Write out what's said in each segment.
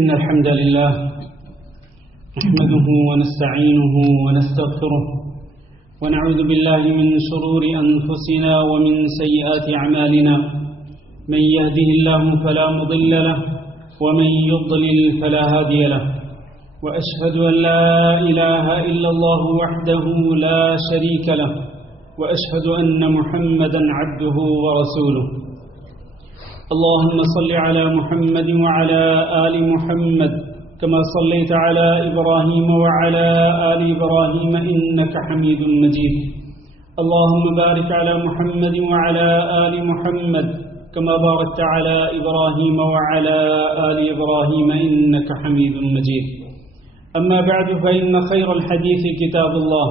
إن الحمد لله نحمده ونستعينه ونستغفره ونعوذ بالله من شرور أنفسنا ومن سيئات أعمالنا من يهده الله فلا مضل له ومن يضلل فلا هادي له وأشهد أن لا إله إلا الله وحده لا شريك له وأشهد أن محمدا عبده ورسوله اللهم صل على محمد وعلى آل محمد كما صليت على إبراهيم وعلى آل إبراهيم إنك حميد مجيد اللهم بارك على محمد وعلى آل محمد كما باركت على إبراهيم وعلى آل إبراهيم إنك حميد مجيد أما بعد فإن خير الحديث كتاب الله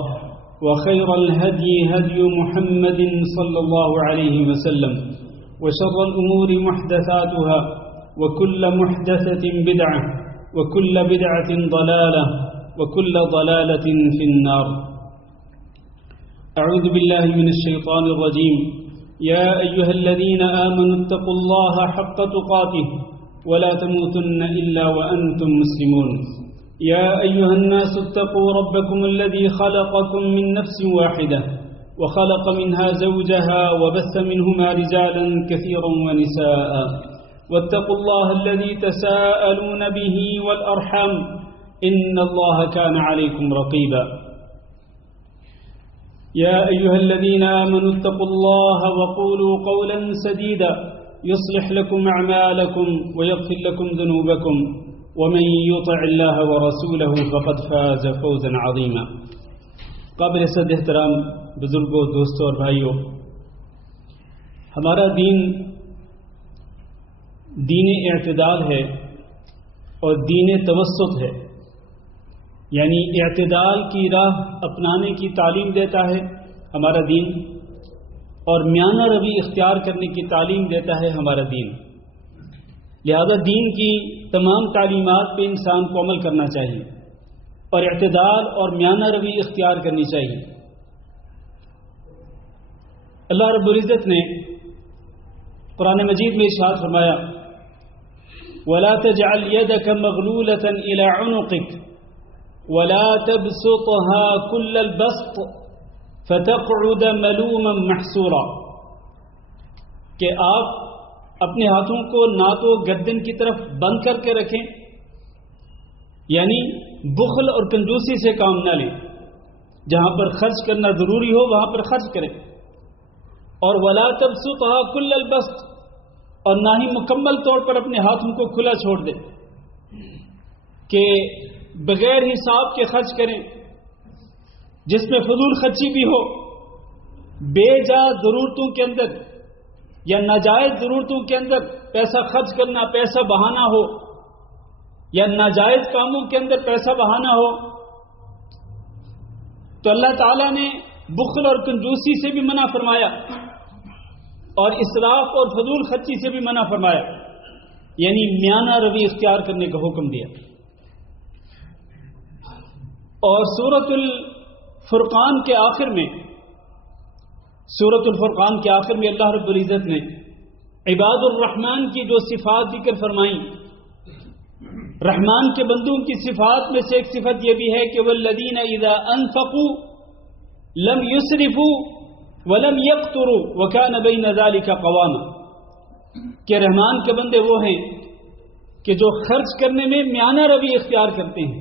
وخير الهدي هدي محمد صلى الله عليه وسلم وشر الأمور محدثاتها وكل محدثة بدعة وكل بدعة ضلالة وكل ضلالة في النار أعوذ بالله من الشيطان الرجيم يا أيها الذين آمنوا اتقوا الله حق تقاته ولا تموتن إلا وأنتم مسلمون يا أيها الناس اتقوا ربكم الذي خلقكم من نفس واحدة وخلق منها زوجها وبث منهما رجالا كثيرا ونساء واتقوا الله الذي تساءلون به والأرحام إن الله كان عليكم رقيبا يا أيها الذين آمنوا اتقوا الله وقولوا قولا سديدا يصلح لكم أعمالكم ويغفر لكم ذنوبكم ومن يطع الله ورسوله فقد فاز فوزا عظيما قابل صد احترام بزرگوں دوستوں اور بھائیوں، ہمارا دین اعتدال ہے اور دین توسط ہے، یعنی اعتدال کی راہ اپنانے کی تعلیم دیتا ہے ہمارا دین، اور میانہ روی اختیار کرنے کی تعلیم دیتا ہے ہمارا دین۔ لہذا دین کی تمام تعلیمات پہ انسان کو عمل کرنا چاہیے اور اعتدال اور میانہ روی اختیار کرنی چاہیے۔ اللہ رب العزت نے قرآن مجید میں ارشاد فرمایا وَلَا تَجْعَلْ يَدَكَ مَغْلُولَةً إِلَىٰ عُنُقِكَ وَلَا تَبْسُطْهَا كُلَّ الْبَسْطِ فَتَقْعُدَ مَلُومًا مَحْسُورًا، کہ آپ اپنے ہاتھوں کو نہ تو گردن کی طرف بند کر کے رکھیں، یعنی بخل اور کنجوسی سے کام نہ لیں، جہاں پر خرچ کرنا ضروری ہو وہاں پر خرچ کریں، اور وَلَا تَبْسُطْهَا كُلَّ الْبَسْطِ، اور نہ ہی مکمل طور پر اپنے ہاتھوں کو کھلا چھوڑ دیں کہ بغیر حساب کے خرچ کریں، جس میں فضول خرچی بھی ہو، بے جا ضرورتوں کے اندر یا ناجائز ضرورتوں کے اندر پیسہ خرچ کرنا، پیسہ بہانا ہو، یا ناجائز کاموں کے اندر پیسہ بہانا ہو، تو اللہ تعالیٰ نے بخل اور کنجوسی سے بھی منع فرمایا اور اسراف اور فضول خرچی سے بھی منع فرمایا، یعنی میانہ روی اختیار کرنے کا حکم دیا۔ اور سورۃ الفرقان کے آخر میں اللہ رب العزت نے عباد الرحمن کی جو صفات ذکر فرمائیں، رحمان کے بندوں کی صفات میں سے ایک صفت یہ بھی ہے کہ والذین اذا انفقوا لم یسرفوا ولم یقتروا وکان بین ذلک قواما، کہ رحمان کے بندے وہ ہیں کہ جو خرچ کرنے میں میانہ روی اختیار کرتے ہیں،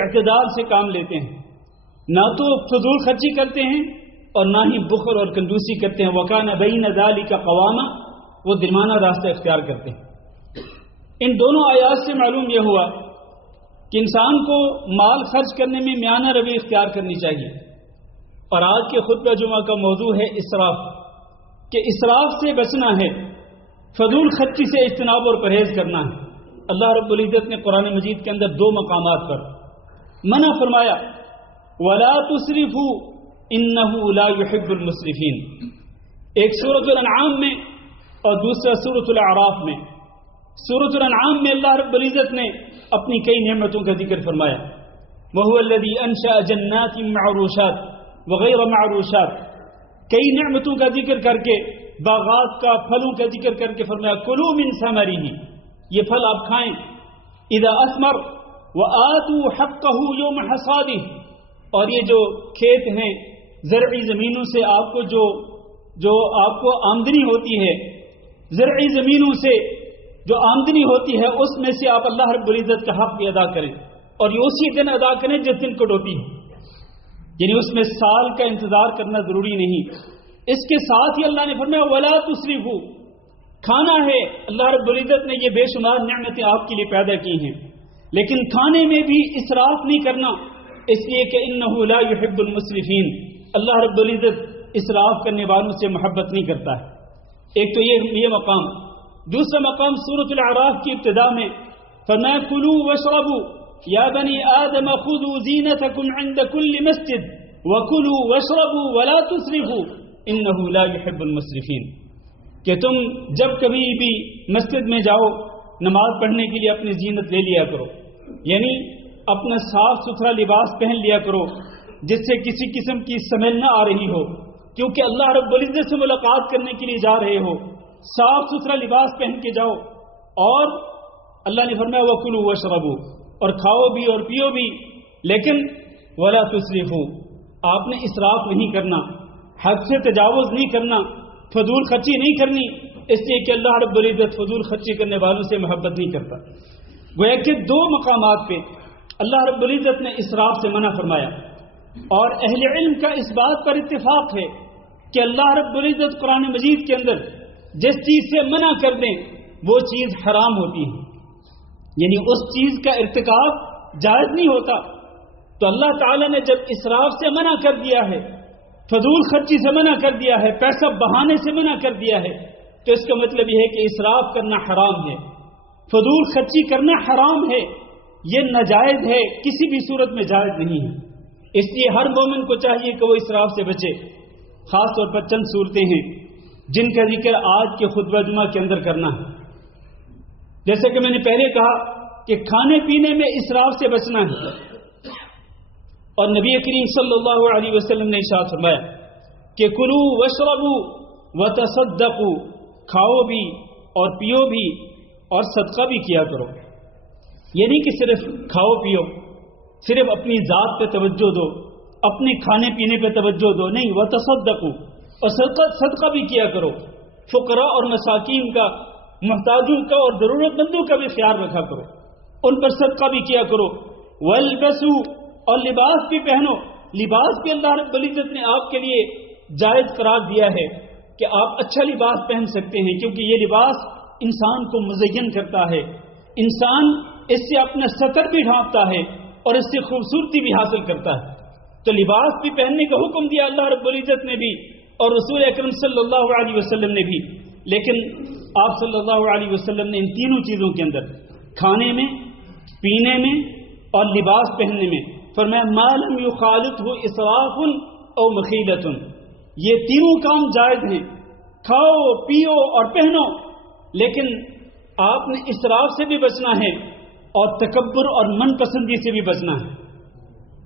اعتدال سے کام لیتے ہیں، نہ تو فضول خرچی کرتے ہیں اور نہ ہی بخل اور کنجوسی کرتے ہیں، وکان بین ذلک قواما، وہ درمیانہ راستہ اختیار کرتے ہیں۔ ان دونوں آیات سے معلوم یہ ہوا کہ انسان کو مال خرچ کرنے میں میانہ روی اختیار کرنی چاہیے۔ اور آج کے خطبہ جمعہ کا موضوع ہے اسراف، کہ اسراف سے بچنا ہے، فضول خرچی سے اجتناب اور پرہیز کرنا ہے۔ اللہ رب العزت نے قرآن مجید کے اندر دو مقامات پر منع فرمایا وَلَا تُسْرِفُوا إِنَّهُ لَا يُحِبُّ الْمُسْرِفِينَ، ایک سورۃ الانعام میں اور دوسرا سورۃ الاعراف میں۔ سورۃ الانعام میں اللہ رب العزت نے اپنی کئی نعمتوں کا ذکر فرمایا وَهُوَ الَّذِي أَنشَأَ جَنَّاتٍ مَعْرُوشَاتٍ وغیر معروشات، کئی نعمتوں کا ذکر کر کے، باغات کا، پھلوں کا ذکر کر کے فرمایا کلوا من ثمرہ، یہ پھل آپ کھائیں، اذا اثمر وآتوا حقه یوم حصاده، اور یہ جو کھیت ہیں، زرعی زمینوں سے آپ کو جو آپ کو آمدنی ہوتی ہے، زرعی زمینوں سے جو آمدنی ہوتی ہے اس میں سے آپ اللہ رب العزت کا حق بھی ادا کریں، اور یہ اسی دن ادا کریں جس دن کٹوتی ہے، یعنی اس میں سال کا انتظار کرنا ضروری نہیں۔ اس کے ساتھ ہی اللہ نے فرمایا ولا تسرفوا، کھانا ہے، اللہ رب العزت نے یہ بے شمار نعمتیں آپ کے لیے پیدا کی ہیں، لیکن کھانے میں بھی اسراف نہیں کرنا، اس لیے کہ انہ لا يحب المسرفین، اللہ رب العزت اسراف کرنے والوں سے محبت نہیں کرتا ہے۔ ایک تو یہ مقام، دوسرا مقام سورۃ الاعراف کی ابتدا میں فرمایا کلوا واشربوا یا بنی آدم خذوا زینتکم عند کل مسجد وکلوا واشربوا ولا تسرفوا انہ لا يحب المسرفین، کہ تم جب کبھی بھی مسجد میں جاؤ نماز پڑھنے کے لیے اپنی زینت لے لیا کرو، یعنی اپنا صاف ستھرا لباس پہن لیا کرو جس سے کسی قسم کی سمیل نہ آ رہی ہو، کیونکہ اللہ رب العزت سے ملاقات کرنے کے لیے جا رہے ہو، صاف ستھرا لباس پہن کے جاؤ۔ اور اللہ نے فرمایا وَكُلُوا وَاشْرَبُوا، اور کھاؤ بھی اور پیو بھی، لیکن وَلَا تُسْرِفُوا، آپ نے اسراف نہیں کرنا، حد سے تجاوز نہیں کرنا، فضول خرچی نہیں کرنی، اس لیے کہ اللہ رب العزت فضول خرچی کرنے والوں سے محبت نہیں کرتا۔ گویا کہ دو مقامات پہ اللہ رب العزت نے اسراف سے منع فرمایا، اور اہل علم کا اس بات پر اتفاق ہے کہ اللہ رب العزت قرآن مجید کے اندر جس چیز سے منع کر دیں وہ چیز حرام ہوتی ہے، یعنی اس چیز کا ارتکاب جائز نہیں ہوتا۔ تو اللہ تعالیٰ نے جب اسراف سے منع کر دیا ہے، فضول خرچی سے منع کر دیا ہے، پیسہ بہانے سے منع کر دیا ہے، تو اس کا مطلب یہ ہے کہ اسراف کرنا حرام ہے، فضول خرچی کرنا حرام ہے، یہ ناجائز ہے، کسی بھی صورت میں جائز نہیں ہے۔ اس لیے ہر مومن کو چاہیے کہ وہ اسراف سے بچے۔ خاص طور پر چند صورتیں ہیں جن کا ذکر آج کے خطبہ جمعہ کے اندر کرنا ہے۔ جیسے کہ میں نے پہلے کہا کہ کھانے پینے میں اسراف سے بچنا ہے، اور نبی کریم صلی اللہ علیہ وسلم نے ارشاد فرمایا کہ کلوا واشربوا وتصدقوا، کھاؤ بھی اور پیو بھی اور صدقہ بھی کیا کرو، یعنی کہ صرف کھاؤ پیو، صرف اپنی ذات پہ توجہ دو، اپنے کھانے پینے پہ توجہ دو نہیں، وتصدقوا، اور صدقہ بھی کیا کرو، فقراء اور مساکین کا، محتاجوں کا اور ضرورت مندوں کا بھی خیال رکھا کرو، ان پر صدقہ بھی کیا کرو، والبسوا، اور لباس بھی پہنو، لباس بھی اللہ رب العزت نے آپ کے لیے جائز قرار دیا ہے کہ آپ اچھا لباس پہن سکتے ہیں، کیونکہ یہ لباس انسان کو مزین کرتا ہے، انسان اس سے اپنا ستر بھی ڈھانپتا ہے اور اس سے خوبصورتی بھی حاصل کرتا ہے۔ تو لباس بھی پہننے کا حکم دیا اللہ رب العزت نے بھی اور رسول اکرم صلی اللہ علیہ وسلم نے بھی، لیکن آپ صلی اللہ علیہ وسلم نے ان تینوں چیزوں کے اندر، کھانے میں، پینے میں اور لباس پہننے میں فرمایا ما لم یخالطہ اسراف او مخیلۃ، یہ تینوں کام جائز ہیں، کھاؤ پیو اور پہنو، لیکن آپ نے اسراف سے بھی بچنا ہے اور تکبر اور من پسندی سے بھی بچنا ہے۔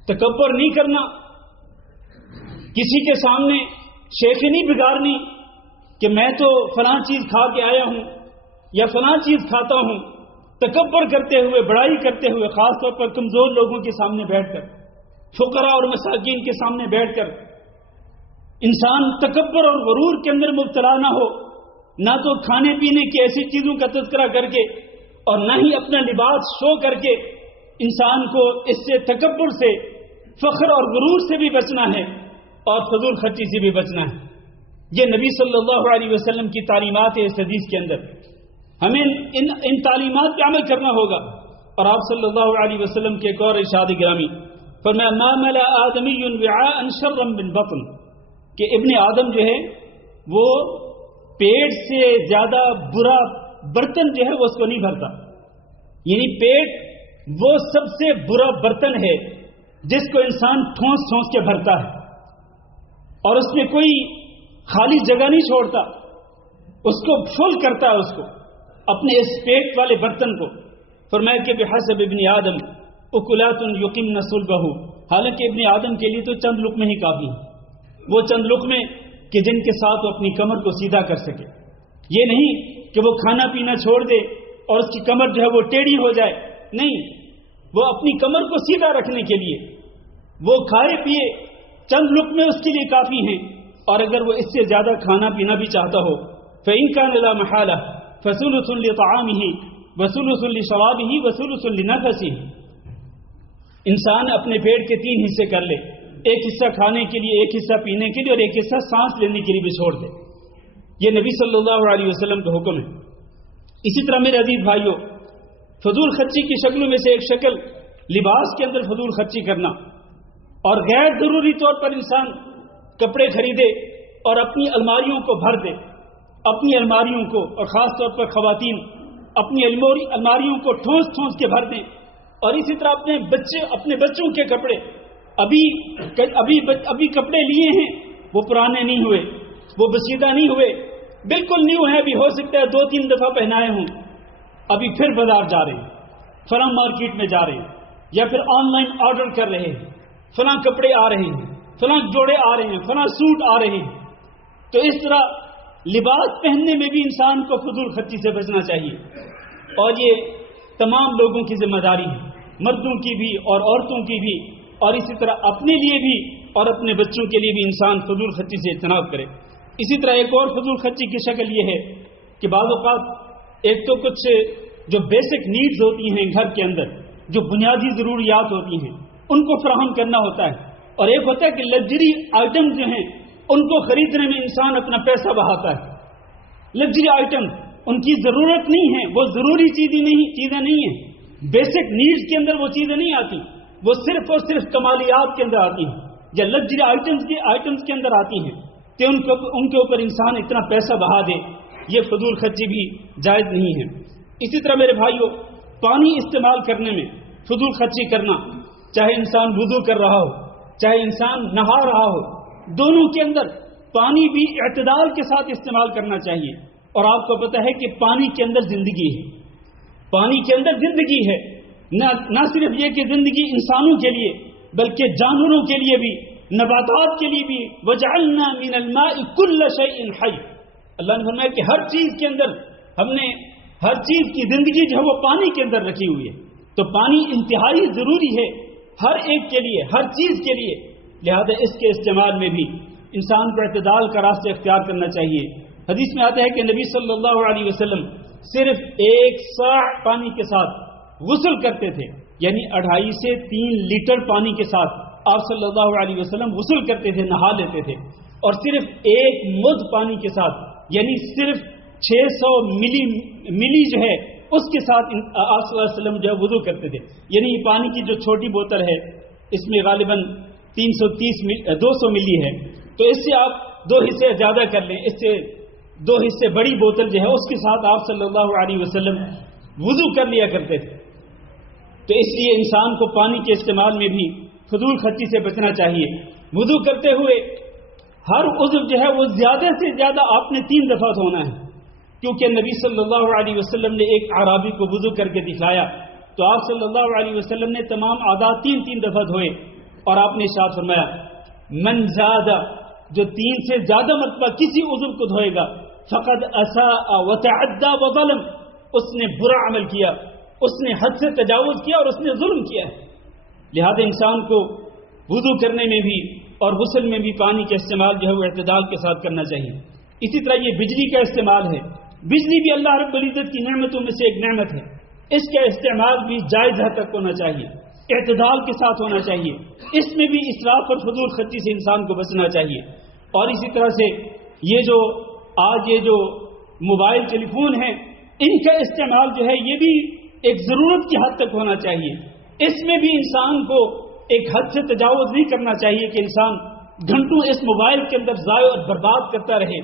تکبر نہیں کرنا، کسی کے سامنے شیخی نہیں بگاڑنی کہ میں تو فلاں چیز کھا کے آیا ہوں یا فلاں چیز کھاتا ہوں، تکبر کرتے ہوئے، بڑائی کرتے ہوئے، خاص طور پر کمزور لوگوں کے سامنے بیٹھ کر، فقراء اور مساکین کے سامنے بیٹھ کر انسان تکبر اور غرور کے اندر مبتلا نہ ہو، نہ تو کھانے پینے کی ایسی چیزوں کا تذکرہ کر کے اور نہ ہی اپنا لباس شو کر کے، انسان کو اس سے تکبر سے، فخر اور غرور سے بھی بچنا ہے اور فضول خرچی سے بھی بچنا ہے۔ یہ نبی صلی اللہ علیہ وسلم کی تعلیمات ہے اس حدیث کے اندر، ہمیں ان تعلیمات پہ عمل کرنا ہوگا۔ اور آپ صلی اللہ علیہ وسلم کے ایک اور ارشاد گرامی فرمایا ما ملأ آدمی وعاء شرا من بطن، کہ ابن آدم جو ہے وہ پیٹ سے زیادہ برا برتن جو ہے وہ اس کو نہیں بھرتا، یعنی پیٹ وہ سب سے برا برتن ہے جس کو انسان ٹھونس ٹھونس کے بھرتا ہے اور اس میں کوئی خالی جگہ نہیں چھوڑتا، اس کو فل کرتا ہے، اس کو اپنے اس پیٹ والے برتن کو۔ فرمایا کہ بحسب ابن آدم اکلات یقمن صلبہ، حالانکہ ابن آدم کے لیے تو چند لقمے ہی کافی ہیں، وہ چند لقمے کہ جن کے ساتھ وہ اپنی کمر کو سیدھا کر سکے، یہ نہیں کہ وہ کھانا پینا چھوڑ دے اور اس کی کمر جو ہے وہ ٹیڑھی ہو جائے، نہیں، وہ اپنی کمر کو سیدھا رکھنے کے لیے وہ کھائے پیے چند لقمے اس کے لیے کافی ہیں، اور اگر وہ اس سے زیادہ کھانا پینا بھی چاہتا ہو فَإِن كَانَ لَا مَحَالَةَ فَثُلُثٌ لِطَعَامِهِ وَثُلُثٌ لِشَرَابِهِ وَثُلُثٌ لِنَفَسِهِ۔ انسان اپنے پیٹ کے 3 حصے کر لے، ایک حصہ کھانے کے لیے، ایک حصہ پینے کے لیے، اور ایک حصہ سانس لینے کے لیے بھی چھوڑ دے۔ یہ نبی صلی اللہ علیہ وسلم کا حکم ہے۔ اسی طرح میرے عزیز بھائیوں، فضول خرچی کی شکلوں میں سے ایک شکل لباس کے اندر فضول خرچی کرنا، اور غیر ضروری طور پر انسان کپڑے خریدے اور اپنی الماریوں کو بھر دے، اپنی الماریوں کو، اور خاص طور پر خواتین اپنی الماریوں کو ٹھونس ٹھونس کے بھر دیں، اور اسی طرح اپنے بچوں کے کپڑے ابھی کپڑے لیے ہیں، وہ پرانے نہیں ہوئے، وہ بسیدہ نہیں ہوئے، بالکل نیو ہیں، ابھی ہو سکتا ہے 2-3 دفعہ پہنائے ہوں، ابھی پھر بازار جا رہے ہیں، فلاں مارکیٹ میں جا رہے ہیں، یا پھر آن لائن آرڈر کر رہے ہیں، فلاں کپڑے آ رہے ہیں، فلاں جوڑے آ رہے ہیں، فلاں سوٹ آ رہے ہیں۔ تو اس طرح لباس پہننے میں بھی انسان کو فضول خرچی سے بچنا چاہیے، اور یہ تمام لوگوں کی ذمہ داری ہے، مردوں کی بھی اور عورتوں کی بھی، اور اسی طرح اپنے لیے بھی اور اپنے بچوں کے لیے بھی انسان فضول خرچی سے اجتناب کرے۔ اسی طرح ایک اور فضول خرچی کی شکل یہ ہے کہ بعض اوقات ایک تو کچھ جو بیسک نیڈز ہوتی ہیں گھر کے اندر، جو بنیادی ضروریات ہوتی ہیں، ان کو فراہم کرنا ہوتا ہے، اور ایک ہوتا ہے کہ لگژری آئٹم جو ہیں ان کو خریدنے میں انسان اپنا پیسہ بہاتا ہے۔ لگژری آئٹم ان کی ضرورت نہیں ہے، وہ ضروری چیزیں نہیں ہیں، بیسک نیڈز کے اندر وہ چیزیں نہیں آتی، وہ صرف اور صرف کمالیات کے اندر آتی ہیں یا لگژری آئٹمس کے اندر آتی ہیں، کہ ان کے اوپر انسان اتنا پیسہ بہا دے، یہ فضول خرچی بھی جائز نہیں ہے۔ اسی طرح میرے بھائیوں، پانی استعمال کرنے میں فضول خرچی کرنا، چاہے انسان وضو کر رہا ہو، چاہے انسان نہا رہا ہو، دونوں کے اندر پانی بھی اعتدال کے ساتھ استعمال کرنا چاہیے۔ اور آپ کو پتہ ہے کہ پانی کے اندر زندگی ہے، پانی کے اندر زندگی ہے، نہ صرف یہ کہ زندگی انسانوں کے لیے بلکہ جانوروں کے لیے بھی، نباتات کے لیے بھی۔ وَجَعَلْنَا مِنَ الْمَاءِ كُلَّ شَيْءٍ حَيٍّ، اللہ نے فرمایا کہ ہر چیز کے اندر ہم نے ہر چیز کی زندگی جو ہے وہ پانی کے اندر رکھی ہوئی ہے، تو پانی انتہائی ضروری ہے ہر ایک کے لیے، ہر چیز کے لیے، لہذا اس کے استعمال میں بھی انسان کو اعتدال کا راستہ اختیار کرنا چاہیے۔ حدیث میں آتا ہے کہ نبی صلی اللہ علیہ وسلم صرف 1 صاع پانی کے ساتھ غسل کرتے تھے، یعنی 2.5 سے 3 لیٹر پانی کے ساتھ آپ صلی اللہ علیہ وسلم غسل کرتے تھے، نہا لیتے تھے، اور صرف 1 مد پانی کے ساتھ، یعنی صرف 600 ملی جو ہے اس کے ساتھ آپ صلی اللہ علیہ وسلم جو ہے وضو کرتے تھے۔ یعنی یہ پانی کی جو چھوٹی بوتل ہے اس میں غالباً 200 ملی ہے، تو اس سے آپ 2 حصے زیادہ کر لیں، اس سے 2 حصے بڑی بوتل جو ہے اس کے ساتھ آپ صلی اللہ علیہ وسلم وضو کر لیا کرتے تھے۔ تو اس لیے انسان کو پانی کے استعمال میں بھی فضول خرچی سے بچنا چاہیے۔ وضو کرتے ہوئے ہر عضو جو ہے وہ زیادہ سے زیادہ آپ نے 3 دفعہ دھونا ہے، کیونکہ نبی صلی اللہ علیہ وسلم نے ایک اعرابی کو وضو کر کے دکھایا، تو آپ صلی اللہ علیہ وسلم نے تمام اعضاء 3 دفعہ دھوئے، اور آپ نے ارشاد فرمایا من زادہ، جو 3 سے زیادہ مرتبہ کسی عضو کو دھوئے گا فقد اساء وتعدى وظلم، اس نے برا عمل کیا، اس نے حد سے تجاوز کیا اور اس نے ظلم کیا ہے۔ لہذا انسان کو وضو کرنے میں بھی اور غسل میں بھی پانی کا استعمال جو ہے وہ اعتدال کے ساتھ کرنا چاہیے۔ اسی طرح یہ بجلی کا استعمال ہے، بجلی بھی اللہ رب العزت کی نعمتوں میں سے ایک نعمت ہے، اس کا استعمال بھی جائز حد تک ہونا چاہیے، اعتدال کے ساتھ ہونا چاہیے، اس میں بھی اسراف اور فضول خرچی سے انسان کو بچنا چاہیے۔ اور اسی طرح سے یہ جو موبائل ٹیلی فون ہیں، ان کا استعمال جو ہے یہ بھی ایک ضرورت کی حد تک ہونا چاہیے، اس میں بھی انسان کو ایک حد سے تجاوز نہیں کرنا چاہیے کہ انسان گھنٹوں اس موبائل کے اندر ضائع اور برباد کرتا رہے،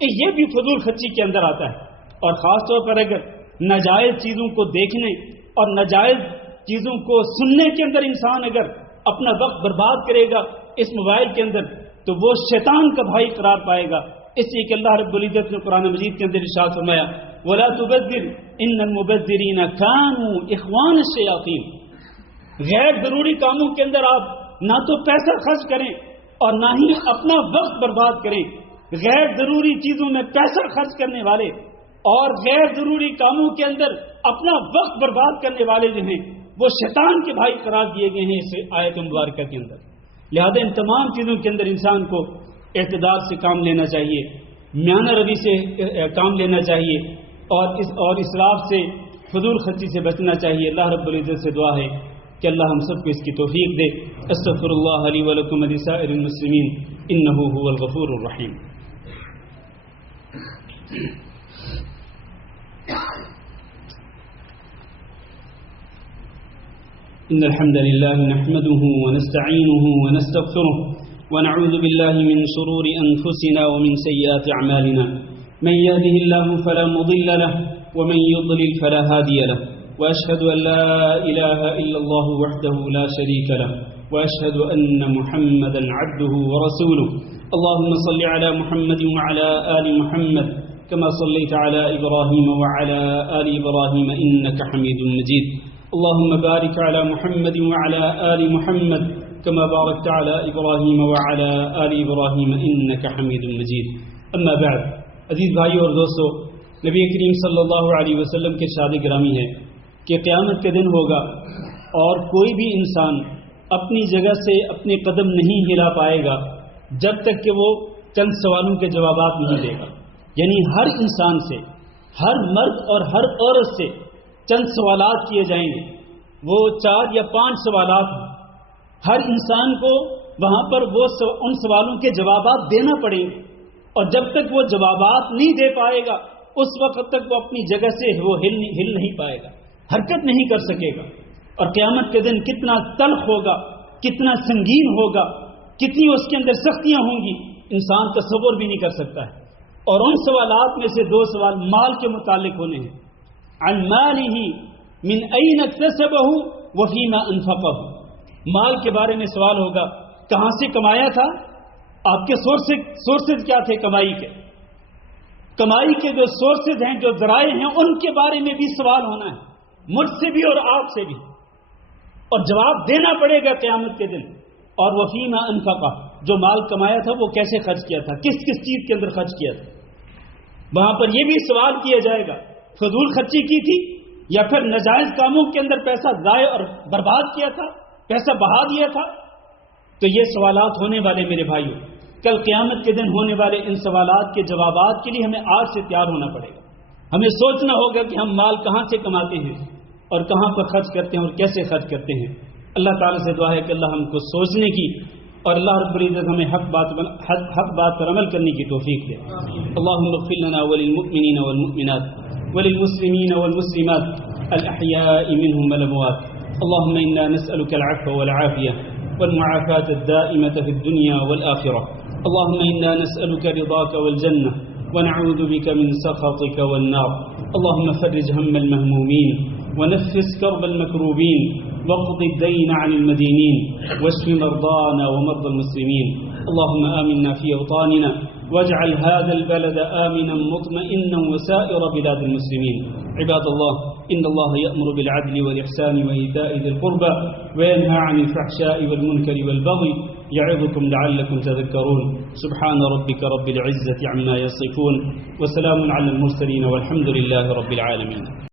یہ بھی فضول خرچی کے اندر آتا ہے۔ اور خاص طور پر اگر ناجائز چیزوں کو دیکھنے اور ناجائز چیزوں کو سننے کے اندر انسان اگر اپنا وقت برباد کرے گا اس موبائل کے اندر، تو وہ شیطان کا بھائی قرار پائے گا۔ اس لیے کہ اللہ رب العزت نے قرآن مجید کے اندر ارشاد فرمایا وَلَا تُبَذِّرْ إِنَّ الْمُبَذِّرِينَ كَانُوا إِخْوَانَ الشَّيَاطِينَ، غیر ضروری کاموں کے اندر آپ نہ تو پیسہ خرچ کریں اور نہ ہی اپنا وقت برباد کریں۔ غیر ضروری چیزوں میں پیسہ خرچ کرنے والے اور غیر ضروری کاموں کے اندر اپنا وقت برباد کرنے والے جو ہیں وہ شیطان کے بھائی قرار دیے گئے ہیں اس آیت مبارکہ کے اندر. لہذا ان تمام چیزوں کے اندر انسان کو اعتدال سے کام لینا چاہیے، میانہ روی سے کام لینا چاہیے، اور اسراف سے، فضول خرچی سے بچنا چاہیے. اللہ رب العزت سے دعا ہے کہ اللہ ہم سب کو اس کی توفیق دے. استغفر اللہ لی ولکم ولسائر المسلمین انہ هو الغفور الرحیم. إن الحمد لله نحمده ونستعينه ونستغفره ونعوذ بالله من شرور أنفسنا ومن سيئات أعمالنا. من يهده الله فلا مضل له ومن يضلل فلا هادي له. وأشهد أن لا إله إلا الله وحده لا شريك له وأشهد أن محمدا عبده ورسوله. اللهم صل على محمد وعلى آل محمد كما صليت على إبراهيم وعلى آل إبراهيم إنك حميد مجيد. اللهم بارك على محمد وعلى آل محمد كما باركت على إبراهيم وعلى آل إبراهيم إنك حميد مجيد. أما بعد. عزیز بھائیو اور دوستو، نبی کریم صلی اللہ علیہ وسلم کے ارشاد گرامی ہے کہ قیامت کا دن ہوگا اور کوئی بھی انسان اپنی جگہ سے اپنے قدم نہیں ہلا پائے گا جب تک کہ وہ چند سوالوں کے جوابات نہیں دے گا. یعنی ہر انسان سے، ہر مرد اور ہر عورت سے چند سوالات کیے جائیں گے. وہ 4 یا 5 سوالات ہیں. ہر انسان کو وہاں پر ان سوالوں کے جوابات دینا پڑیں گے، اور جب تک وہ جوابات نہیں دے پائے گا اس وقت تک وہ اپنی جگہ سے وہ ہل نہیں پائے گا، حرکت نہیں کر سکے گا. اور قیامت کے دن کتنا تلخ ہوگا، کتنا سنگین ہوگا، کتنی اس کے اندر سختیاں ہوں گی، انسان تصور بھی نہیں کر سکتا ہے. اور ان سوالات میں سے 2 سوال مال کے متعلق ہونے ہیں. عن ماله من أين اكتسبه وفيما انفقه. مال کے بارے میں سوال ہوگا، کہاں سے کمایا تھا، آپ کے سورسز کیا تھے کمائی کے. کمائی کے جو سورسز ہیں، جو ذرائع ہیں، ان کے بارے میں بھی سوال ہونا ہے، مجھ سے بھی اور آپ سے بھی، اور جواب دینا پڑے گا قیامت کے دن. اور وفیما انفقہ، جو مال کمایا تھا وہ کیسے خرچ کیا تھا، کس چیز کے اندر خرچ کیا تھا. وہاں پر یہ بھی سوال کیا جائے گا، فضول خرچی کی تھی یا پھر ناجائز کاموں کے اندر پیسہ ضائع اور برباد کیا تھا، پیسہ بہا دیا تھا. تو یہ سوالات ہونے والے میرے بھائیوں، کل قیامت کے دن ہونے والے ان سوالات کے جوابات کے لیے ہمیں آج سے تیار ہونا پڑے گا. ہمیں سوچنا ہوگا کہ ہم مال کہاں سے کماتے ہیں اور کہاں پر خرچ کرتے ہیں اور کیسے خرچ کرتے ہیں. اللہ تعالیٰ سے دعا ہے کہ اللہ ہم کو سوچنے کی اور اللہ رب العزت ہمیں حق بات پر عمل کرنے کی توفیق دے. اللهم اغفر لنا وللمؤمنين والمؤمنات وللمسلمين والمسلمات الأحياء منهم والأموات. اللهم إنا نسألك العفو والعافية والمعافاة الدائمة في الدنيا والآخرة. اللهم إنا نسألك رضاك والجنة ونعوذ بك من سخطك والنار. اللهم فرج هم المهمومين ونفس كرب المكروبين واقض الدين عن المدينين واشف مرضانا ومرضى المسلمين. اللهم آمنا في أوطاننا واجعل هذا البلد آمنا مطمئنا وسائر بلاد المسلمين. عباد الله، إن الله يأمر بالعدل والإحسان وإيتاء ذي القربى وينهى عن الفحشاء والمنكر والبغي يعظكم لعلكم تذكرون. سبحان ربك رب العزة عما يصفون وسلام على المرسلين والحمد لله رب العالمين.